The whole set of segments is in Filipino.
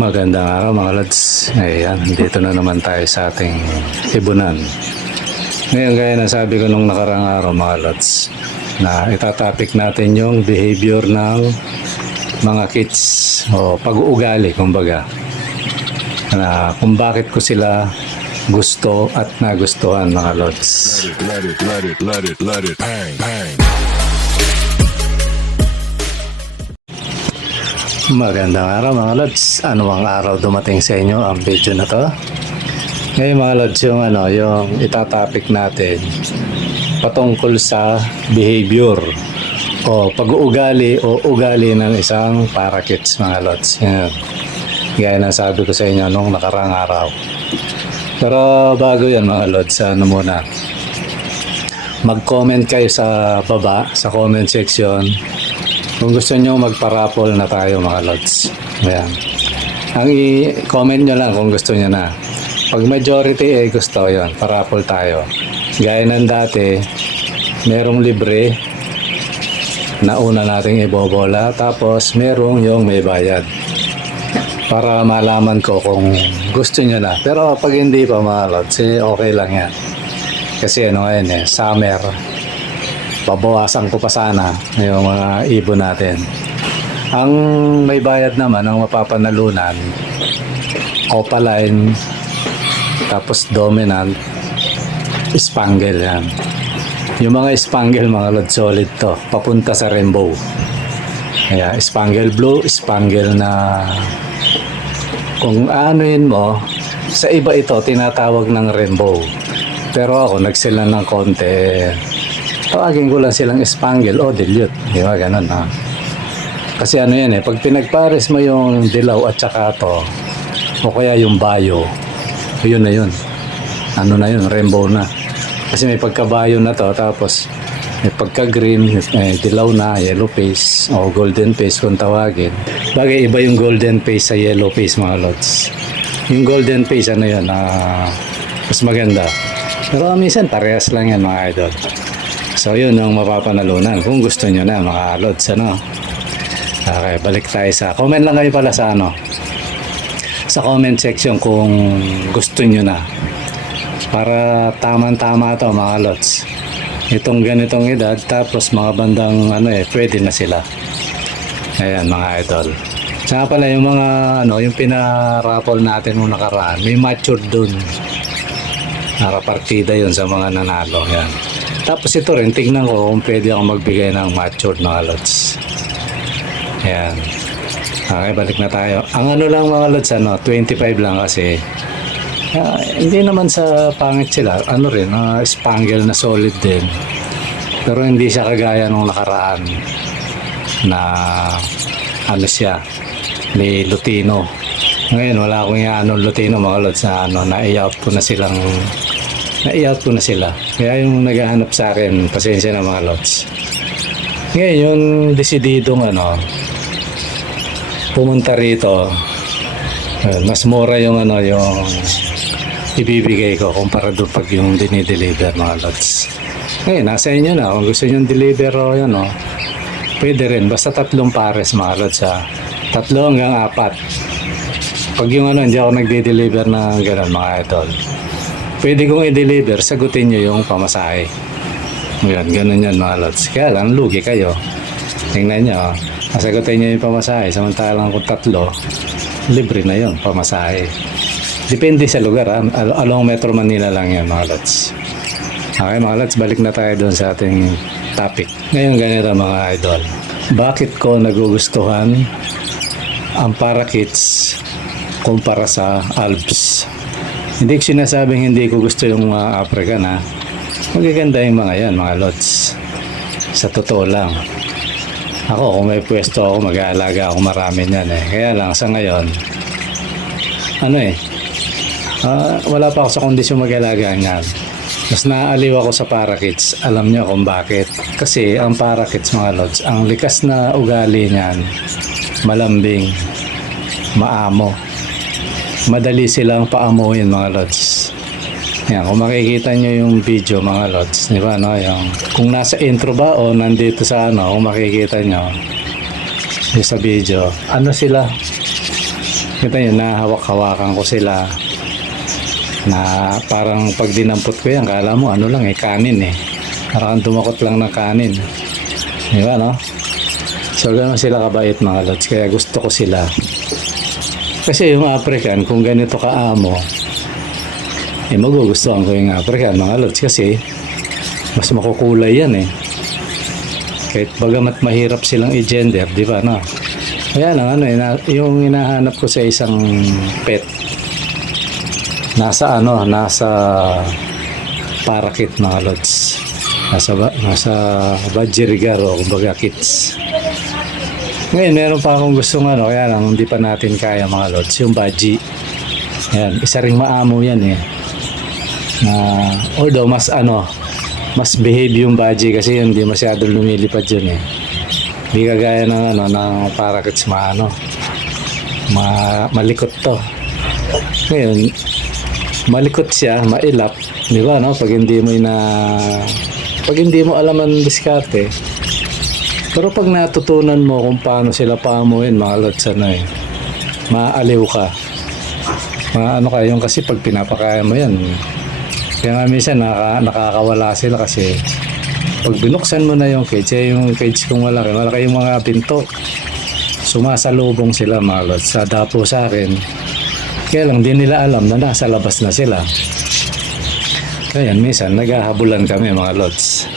Magandang araw mga lods. Ayan, dito na naman tayo sa ating hibunan. Ngayon gaya na sabi ko nung nakarang araw mga lods, na itatopic natin yung behavior ng mga kids o pag-uugali kumbaga. Na kung bakit ko sila gusto at nagustuhan mga lods. Let it, bang, bang. Magandang araw mga lods. Ano ang araw dumating sa inyo ang video na to? Ngayon mga lods, yung itatopic natin patungkol sa behavior o pag-uugali o ugali ng isang parakeets mga lods. Yan. Gaya na sabi ko sa inyo nung nakarang araw. Pero bago yan mga lods, muna mag-comment kayo sa baba sa comment section kung gusto nyo magparapol na tayo mga lods. Ayan. Ang i-comment nyo lang kung gusto nyo na. Pag majority gusto yon, parapol tayo. Gaya ng dati, merong libre na una nating ibobola, tapos merong yung may bayad. Para malaman ko kung gusto nyo na. Pero pag hindi pa mga lods, okay lang yan. Kasi ngayon summer. Babawasan ko pa sana yung mga ibon natin. Ang may bayad naman, ang mapapanalunan, opaline, tapos dominant, spangle yan. Yung mga spangle mga lod, solid to, papunta sa rainbow. Kaya spangle blue, spangle na kung anuin mo, sa iba ito tinatawag ng rainbow. Pero ako nagsila ng konti, tawagin ko lang silang spangle o dilute. Di ba? Ganun ha. Kasi pag pinagpares mo yung dilaw at saka to, o kaya yung bayo, yun na yun. Ano na yun? Rainbow na. Kasi may pagkabayo na to, tapos may pagka-green, may dilaw na, yellow face, o golden face kung tawagin. Bagay, iba yung golden face sa yellow face mga lods. Yung golden face, mas maganda. Pero minsan, parehas lang yan mga idol. So yun ang mapapanalunan kung gusto nyo na mga lods. Okay, balik tayo sa comment lang kayo pala sa sa comment section kung gusto nyo na, para tamang-tama to mga lods. Itong ganitong edad, tapos mga bandang pwede na sila. Ayan mga idol. Saka pala yung mga yung pinarapol natin nung nakaraan, may matured dun. Nakapartida yun sa mga nanalo. Yan. Tapos ito rin, tignan ko kung pwede ako magbigay ng matured mga lods. Ayan. Okay, balik na tayo. Ang lang mga lods, 25 lang kasi. Hindi naman sa pangit sila. Spangle na solid din. Pero hindi siya kagaya nung nakaraan na siya, may Lutino. Ngayon, wala akong Lutino mga lods na na-i-out ko na silang na-i-out ko na sila. Kaya yung naghahanap sa akin, pasensya na mga lods. Ngayon, yung desididong pumunta rito, mas mura yung yung ibibigay ko kumpara doon pag yung dinideliver mga lods. Ngayon, nasa inyo na. Kung gusto nyo deliver o pwede rin. Basta 3 pares mga lods 3 hanggang 4. Pag yung hindi ako nagde-deliver na gano'n mga idol, pwede kong i-deliver, sagutin nyo yung pamasahe. Ganun yan mga lods. Kaya lang, lugi kayo. Tingnan nyo, sagutin nyo yung pamasahe. Samantalang kung 3, libre na yun, pamasahe. Depende sa lugar. Along Metro Manila lang yan mga lods. Okay mga lods, balik na tayo doon sa ating topic. Ngayon ganito mga idol. Bakit ko nagugustuhan ang parakeets kumpara sa Alps? Hindi ko sinasabing hindi ko gusto yung mga African Magaganda yung mga yan mga lods. Sa totoo lang. Ako kung may pwesto ako, mag-aalaga ako marami yan Kaya lang sa ngayon, wala pa ako sa kondisyon mag-aalaga yan. Mas naaaliw ako sa parakeets. Alam nyo kung bakit. Kasi ang parakeets mga lods, ang likas na ugali niyan, malambing, maamo. Madali silang paamuhin mga lods. Yan, kung makikita nyo yung video mga lods, di ba yung, kung nasa intro ba o nandito sa kung makikita nyo yung sa video, sila Kita yun, nahawak-hawakan ko sila na parang pag dinampot ko yan, kala mo ano lang kanin parang tumakot lang ng kanin, di ba, no? So gano'n sila kabait mga lods, kaya gusto ko sila. Kasi yung African, kung ganito kaamo, magugustuhan ko yung African mga lods, kasi mas makukulay yan kahit bagamat mahirap silang i-gender, di ba, no? Kaya lang yung hinahanap ko sa isang pet, nasa parakit mga lods, nasa Badgerigar o kumbaga kits. Ngayon meron pa akong gustong kaya lang hindi pa natin kaya mga lods, yung Badgie. Yan, isa ring maamo yan na although mas behave yung Badgie kasi yun, hindi masyado lumilipad yun hindi kagaya ng ng parakits malikot to. Ngayon malikot siya, mailap, di ba, no? Pag hindi mo alam ang diskarte. Pero pag natutunan mo kung paano sila paamuin mga lods, maaaliw ka. Yung kasi pag pinapakaya mo yan, kaya nga minsan nakakawala sila kasi pag binuksan mo na yung cage kung malaki yung mga pinto, sumasalubong sila mga lods, sa dapo sa akin. Kaya lang di nila alam na nasa labas na sila. Kaya minsan naghahabulan kami mga lods.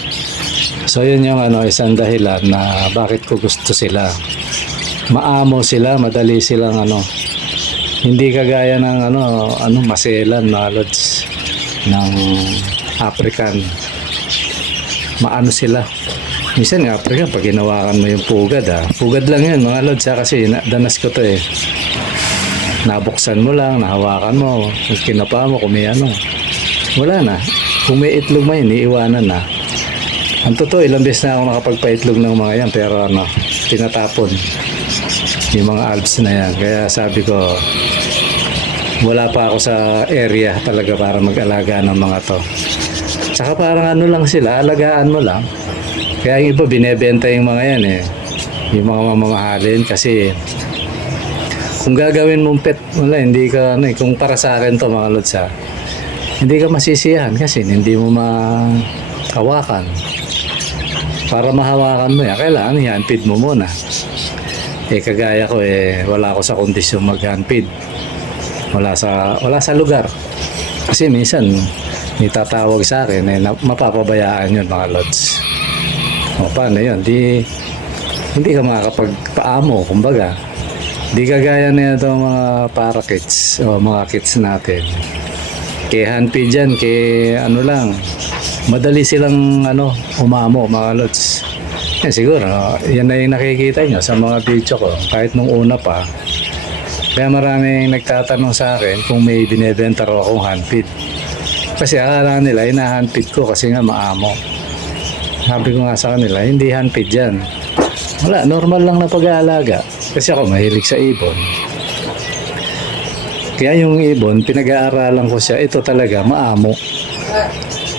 So yun yung isang dahilan na bakit ko gusto sila. Maamo sila, madali silang hindi kagaya ng maselan mga lods ng African. Maano sila. Minsan nga African, pag ginawakan mo yung pugad pugad lang yun mga lods kasi danas ko to nabuksan mo lang, nahawakan mo, kinapa mo, kung may wala na. Kung may itlog man yun, iiwanan na. Ang totoo, ilang beses na ako nakapagpaitlog ng mga yan, pero tinatapon yung mga albs na yan. Kaya sabi ko, wala pa ako sa area talaga para mag-alaga ng mga to. Tsaka parang lang sila, alagaan mo lang. Kaya yung iba, binebenta yung mga yan yung mga mamahalin kasi kung gagawin mong pet, hindi ka, kung para sa akin to mga lods hindi ka masisiyahan kasi hindi mo mahawakan. Para mahawakan mo yan, kailangan i-handfeed mo muna. Kagaya ko wala ako sa kondisyon mag-handfeed. Wala sa lugar. Kasi minsan, may tatawag sa akin, mapapabayaan yun mga lods. O paano yun? Hindi ka makakapagpaamo, kumbaga. Di kagaya na itong mga parakits o mga kits natin. Kaya handfeed dyan, kaya lang, madali silang umamo mga lods. Siguro, yan na yung nakikita nyo sa mga video ko, kahit nung una pa. Kaya maraming nagtatanong sa akin kung may binebenta raw akong handfeed. Kasi akala nila, ina-handfeed ko kasi nga maamo. Sabi ko nga sa kanila, hindi handfeed dyan. Wala, normal lang na pag-aalaga. Kasi ako mahilig sa ibon. Kaya yung ibon, pinag-aaralan ko siya, ito talaga, maamo.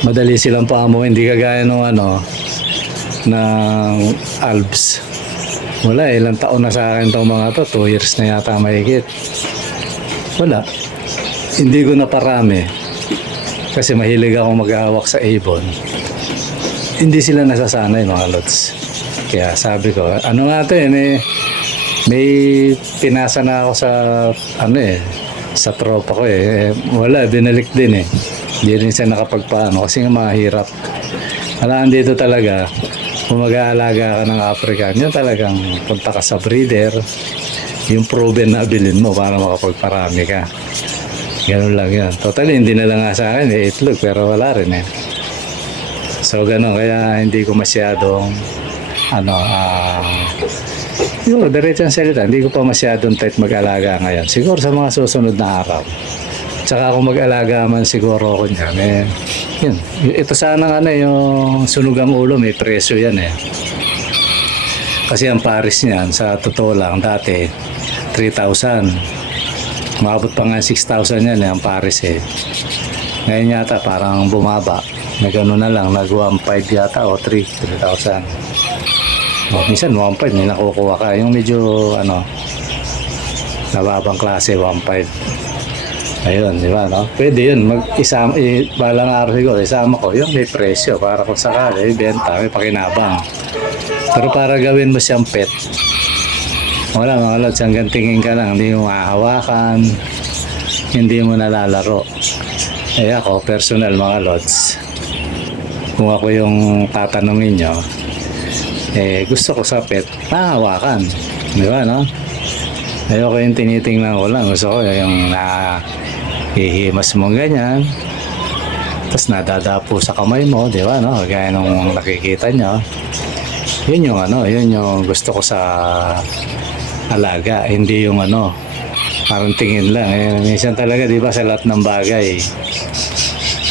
Madali silang paamo, hindi kagaya ng ng albs. Wala, ilang taon na sa akin itong mga to, 2 years na yata mahigit. Wala. Hindi ko na parami. Kasi mahilig ako mag-ahawak sa ibon. Hindi sila nasasanay mga lods. Kaya sabi ko, may pinasa na ako sa sa tropa ko wala, binalik din hindi rin siya nakapagpaano kasi nga mahirap. Alaan dito talaga kung mag-aalaga ka ng African, yun talagang punta ka sa breeder, yung proven na bilhin mo para makapagparami ka. Ganun lang yan. Totally hindi na lang nga sa akin itlog pero wala rin so ganun, kaya hindi ko masyadong siguro, diretsong salita, hindi ko pa masyadong tight mag-alaga ngayon. Siguro sa mga susunod na araw. Tsaka kung mag-alaga man siguro ako niyan. Yun. Ito sana yung sunugang ulo, may presyo yan Kasi ang pares niyan, sa totoo lang, dati 3,000. Umabot pa nga 6,000 yan ang pares Ngayon yata parang bumaba. Na gano'n na lang, nag 1,500 yata o 3,000. Minsan 1,500 may nakukuha ka. Yung medyo Nababang klase, 1.5. Ayun, di ba, no? Pwede yun, mag-isama, balang araw siguro, isama ko, yung may presyo, para kung sakali, benta, may pakinabang. Pero para gawin mo siyang pet, wala mga lods, hanggang tingin ka lang, hindi mo mahahawakan, hindi mo nalalaro. Eh ako, personal mga lods, kung ako yung tatanungin nyo, eh gusto ko sa pet, mahahawakan. Di ba, no? Ayoko yung tinitingnan ko lang. Gusto ko yung hihimas mo ganyan. Tapos nadadapo sa kamay mo, di ba, no? Gaya nung nakikita nyo. Yun yung yun yung gusto ko sa alaga. Hindi yung parang tingin lang. Eh, minsan talaga, di ba, sa lahat ng bagay.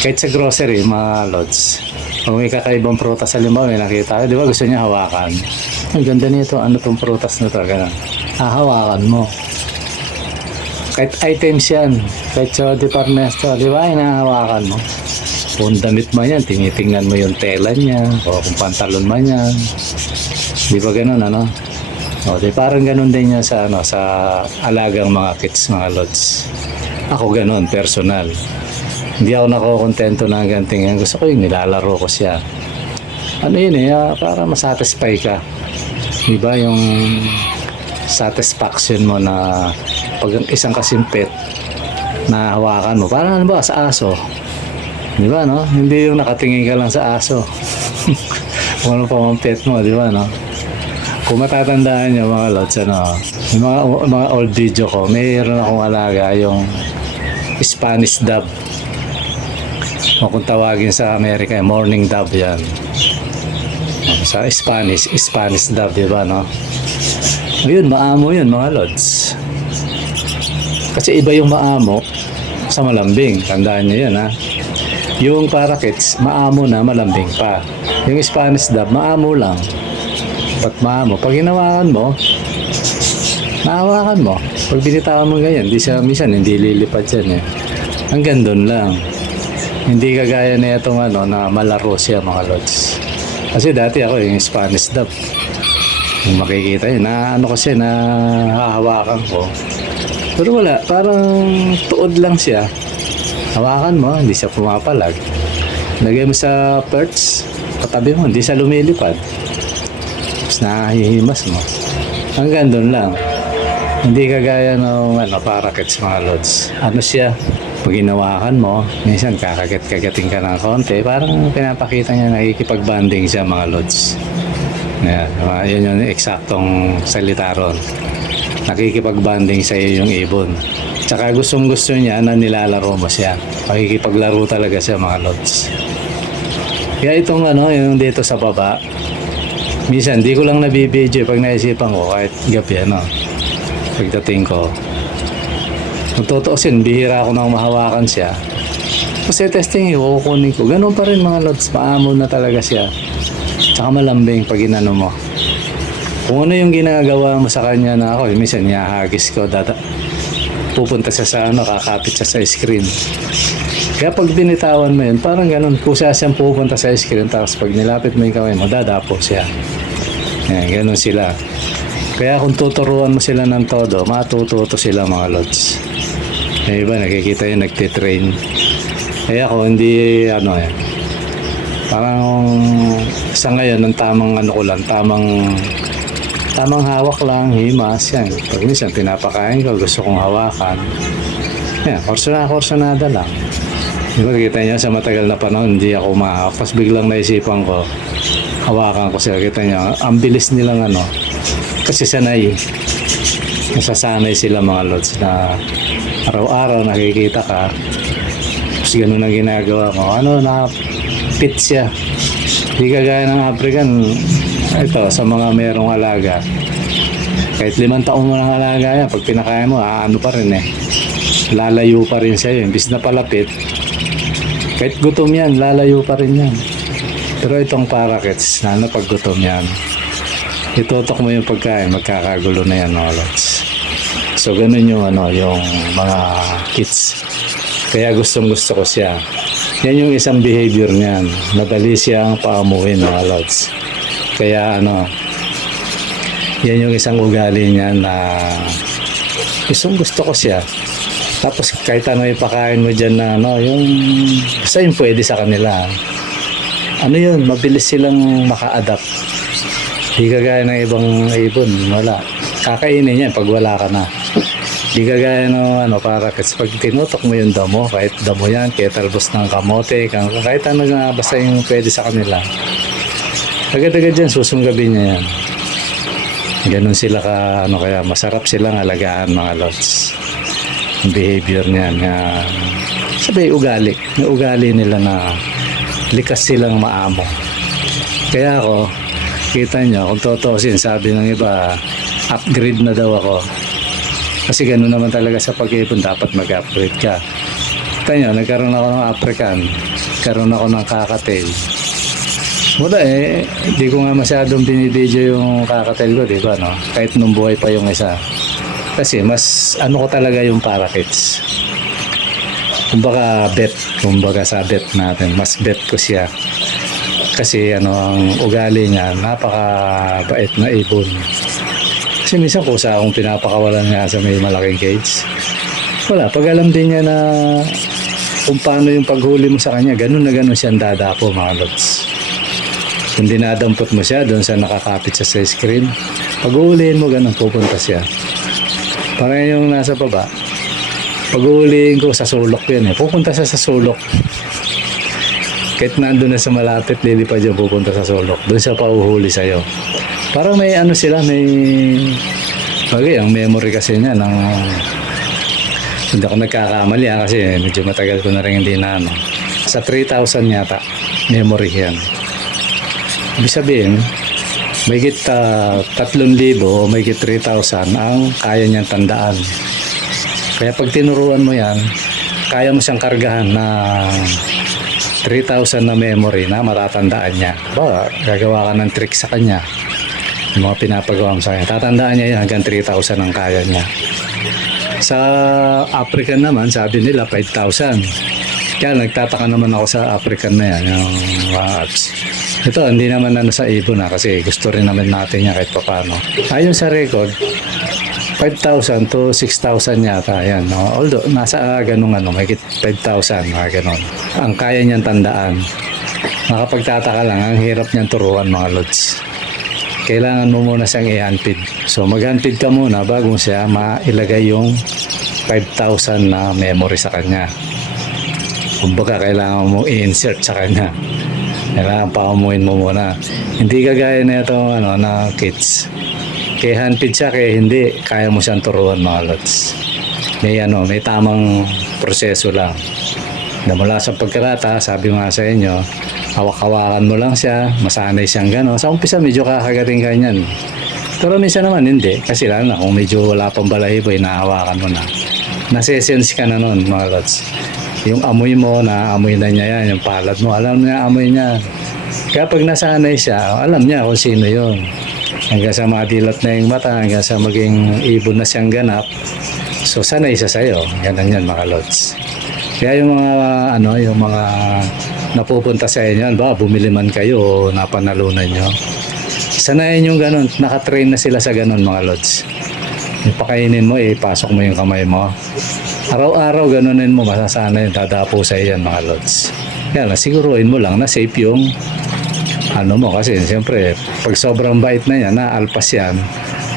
Kahit sa grocery, mga lods. Kung may kakaibang prutas sa limbaw, may nakita, di ba, gusto niya hawakan. Ang ganda nito, ano tong prutas na to, ganun. Hahawakan mo. Kahit items yan, kahit sa department store, di ba, hinahawakan mo. Kung damit man yan, tinitingnan mo yung tela niya, o kung pantalon man yan. Di ba ganun, O, di parang ganun din yan sa, sa alagang mga kids, mga lods. Ako ganun, personal. Hindi ako nakokontento na ganting yan. Gusto ko yung nilalaro ko siya. Ano yun para masatisfy ka. Di ba, yung satisfaction mo na pag isang kasing pet na hawakan mo, parang ba sa aso, di ba, no? Hindi yung nakatingin ka lang sa aso. Kung ano pa mang pet mo, di ba, no? Kung matatandaan nyo mga lods, yung mga old video ko, mayroon akong alaga yung Spanish dove, o kung tawagin sa Amerika, morning dove yan. Sa Spanish dove, di ba, no? Ayun, maamo yun mga lods. Kasi iba yung maamo sa malambing. Tandaan nyo yun, ha. Yung parakeets, maamo na, malambing pa. Yung Spanish dove, maamo lang. Ba't maamo? Pag hinawakan mo, nahawakan mo. Pag binitawan mo ganyan, minsan hindi lilipad yan, eh. Hanggang doon lang. Hindi kagaya na itong na malaro siya mga lods. Kasi dati ako yung Spanish dove. Kung makikita yun, ko siya, hahawakan ko. Pero wala, parang tuod lang siya. Hawakan mo, hindi siya pumapalag. Lagay mo sa perch, katabi mo, hindi siya lumilipad. Tapos nahihimas mo. Hanggang doon lang. Hindi kagaya ng parakeets mga lods. Ano siya, pag hinawakan mo, minsan kakagat-kagating ka ng konti, parang pinapakita niya nakikipag-banding siya mga lods. Yan, yun yung eksaktong salita ron. Nakikipag-banding sa iyo yung ibon. Tsaka gustong-gusto niya na nilalaro mo siya. Makikipaglaro talaga siya mga lods. Kaya itong yung dito sa baba, minsan di ko lang nabibidyo pag naisipan ko kahit gabi pagdating ko. Kung tutuusin, bihira ako nang mahawakan siya. Kasi testing kukunin ko. Ganun pa rin mga lods, maamo na talaga siya. Tsaka malambing pag inano mo. Kung ano yung ginagawa mo sa kanya na ako, minsan niyahagis ko, pupunta siya sa kakapit siya sa screen. Kaya pag binitawan mo yun, parang ganun, kusa siyang pupunta sa screen, tapos pag nilapit mo yung kamay mo, dadapo siya. Ganun sila. Kaya kung tuturuan mo sila ng todo, matututo sila mga lods. Iba nakikita yun, nagtitrain. Kaya ako hindi parang sa ngayon ng tamang tamang hawak lang, himas yan. Pag minsan pinapakain ko, gusto kong hawakan, yan, korsonada lang. Diba kita niyo sa matagal na panahon hindi ako mahawak, tapos biglang naisipan ko hawakan ko sila. Kita niyo ang bilis nilang kasi sanay, nasasanay sila mga lods na araw-araw nakikita ka, tapos ganun ang ginagawa mo, na fit siya. Hindi kagaya ng African, ito, sa mga merong alaga. Kahit 5 taon mo ng alaga yan, pag pinakain mo, pa rin lalayo pa rin siya yun. Imbis na palapit, kahit gutom yan, lalayo pa rin yan. Pero itong parakeets, pag gutom yan, itutok mo yung pagkain, magkakagulo na yan, mga lods. So, ganun yung, yung mga kids. Kaya gustong-gusto ko siya. Yan yung isang behavior niyan. Madali siyang paamuhin, mga lods. Kaya yan yung isang ugali niya na Gusto ko siya. Tapos kahit ano ipakain mo dyan na ano, yung basta yung pwede sa kanila. Ano yun, mabilis silang maka-adapt. Di kagaya ng ibang ibon, wala. Kakainin yan pag wala ka na. Di kagaya ng ano, para kasi pag tinutok mo yung damo, kahit damo yan, kahit talbos ng kamote, kahit ano na basta yung pwede sa kanila. Agad-agad yan, susunggabin niya yan. Ganun sila ka, ano kaya, masarap silang alagaan mga lods. Yung behavior niyan, sabi ugali. Yung ugali nila na likas silang maamo. Kaya ako, kita nyo, kung totosin, sabi ng iba, upgrade na daw ako. Kasi gano'n naman talaga sa pag-ipon, dapat mag-upgrade ka. Kita nyo, nagkaroon ako ng African, nagkaroon ako ng kakatail. Wala hindi ko nga masyadong binibidyo yung kakatail ko, di ba, no? Kahit nung buhay pa yung isa. Kasi mas, ano ko talaga yung parakeets. Kumbaga sa bet natin, mas bet ko siya. Kasi ano, ang ugali niya, napakabait na ibon. Kasi minsan kusa akong pinapakawalan nga sa may malaking cage. Wala, pag alam din niya na kung paano yung paghuli mo sa kanya, ganun na ganun siyang dadapo mga lods. Kung dinadampot mo siya doon sa nakakapit siya sa screen, pag uhulihin mo, ganun pupunta siya. Parang yung nasa baba, pag uhulihin ko sa sulok yun pupunta siya sa sulok. Kahit nandun na sa malapit, lilipad yun, pupunta sa sulok. Doon siya pauhuli sa'yo. Parang may ano sila, may bagay, ang memory kasi niya ng hindi ako nagkakamali kasi medyo matagal ko na rin hindi na ano. Sa 3,000 yata, memory yan. Ibig sabihin, may 3,000 o may 3,000 ang kaya niyang tandaan. Kaya pag tinuruan mo yan, kaya mo siyang kargahan na 3,000 na memory na matatandaan niya. Ba, gagawa ka ng trick sa kanya. Yung mga pinapagawa mo sa kanya. Tatandaan niya yan hanggang 3,000 ang kaya niya. Sa African naman, sabi nila 5,000. Kaya nagtataka naman ako sa African na yan, yung apps. Ito, hindi naman ano sa ibon kasi gusto rin naman natin yan kahit paano. Ayon sa record, 5,000 to 6,000 yata yan. No? Although, nasa ganun may 5,000, ganun. Ang kaya niyang tandaan. Makapagtataka lang, ang hirap niyang turuan mga lods. Kailangan mo muna siyang i-handpid. So mag-handpid ka muna bago siya mailagay yung 5,000 na memory sa kanya. Kumbaga kailangan mo i-insert sa kanya. Kailangan paumuin mo muna. Hindi kagaya na itong na kids. Kaya handpid siya, kaya hindi. Kaya mo siyang turuan mga lods. May tamang proseso lang. Na mula sa pagkarata, sabi nga sa inyo, hawak-hawakan mo lang siya, masanay siyang gano'n. Sa umpisa medyo kakagating ganyan. Pero minsan naman hindi. Kasi lalo na kung medyo wala pang balahibo, nahawakan mo na. Nase-sense ka na nun mga lods. Yung amoy mo, naamoy na niya yan. Yung palad mo, alam niya amoy niya. Kaya pag nasanay siya, alam niya kung sino yun. Hanggang sa madilat na yung mata, hanggang sa maging ibon na siyang ganap. So sanay siya sa'yo. Ganun yan mga lods. Kaya yung mga yung mga napupunta sa inyo, bumili man kayo o napanalunan nyo. Sanayin yung ganun. Nakatrain na sila sa ganun mga lods. Ipakainin mo, ipasok mo yung kamay mo. Araw-araw ganunin mo, masasanay, dadapo sa iyan mga lods. Kaya na, siguruhin mo lang na safe yung mo. Kasi siyempre, pag sobrang bait na yan, naalpas yan,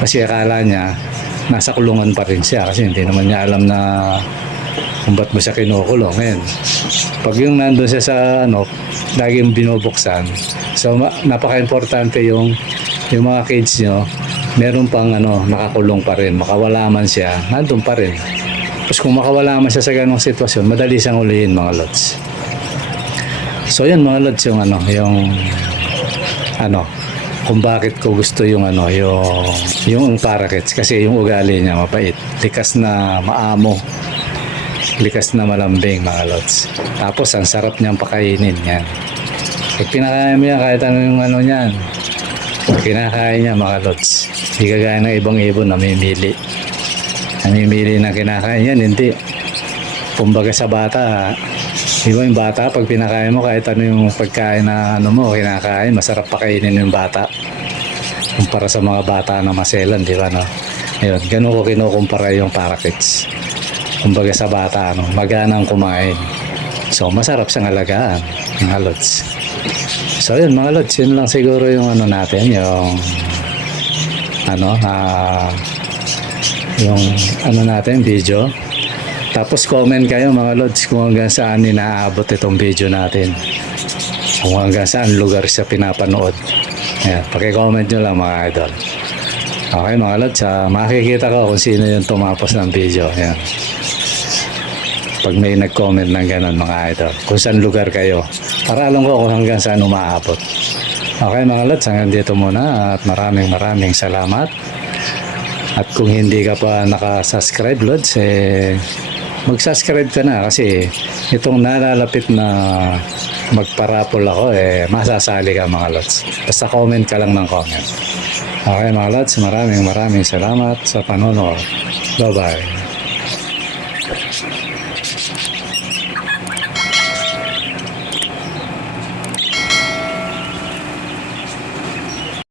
kasi akala niya, nasa kulungan pa rin siya. Kasi hindi naman niya alam na kung ba't mo siya kinukulong. Ngayon, pag yung nandun siya sa laging binubuksan, so napaka-importante yung mga cage nyo, meron pang nakakulong pa rin. Makawala man siya, nandun pa rin. Tapos kung makawala man siya sa ganong sitwasyon, madali siyang ulihin mga lods. So yan mga lods yung kung bakit ko gusto yung yung parakeets kasi yung ugali niya mapait, likas na maamo, likas na malambing mga lods. Tapos ang sarap niyang pakainin yan. Pag pinakain mo yan, kahit ano yung niyan, kinakain niya mga lods. Hindi kagaya ng ibang ibon na namimili ng kinakain yan, hindi. Kumbaga sa bata, di ba yung bata, pag pinakain mo kahit ano yung pagkain na kinakain, masarap pakainin yung bata. Kumpara sa mga bata na maselan, di ba no? Ayun, ganun ko kinukumpara yung parakeets. Kumbaga sa bata, maganang kumain. So, masarap sa alagaan, mga lods. So, yun mga lods, yun lang siguro yung natin, yung natin, video. Tapos comment kayo mga lods kung hanggang saan inaabot itong video natin. Kung hanggang saan lugar siya pinapanood. Ayan, paki-comment nyo lang mga idol. Okay mga lods, makikita ko kung sino yung tumapos ng video. Ayan. Pag may nag-comment ng ganun mga idol, kung saan lugar kayo, para alam ko kung hanggang saan umaabot. Okay mga lods, hanggang dito muna at maraming salamat. At kung hindi ka pa nakasubscribe lods, mag-subscribe ka na kasi itong nalalapit na magparapol ako, masasali ka mga lods. Basta comment ka lang ng comment. Okay mga lods, maraming salamat sa panonood. Bye-bye.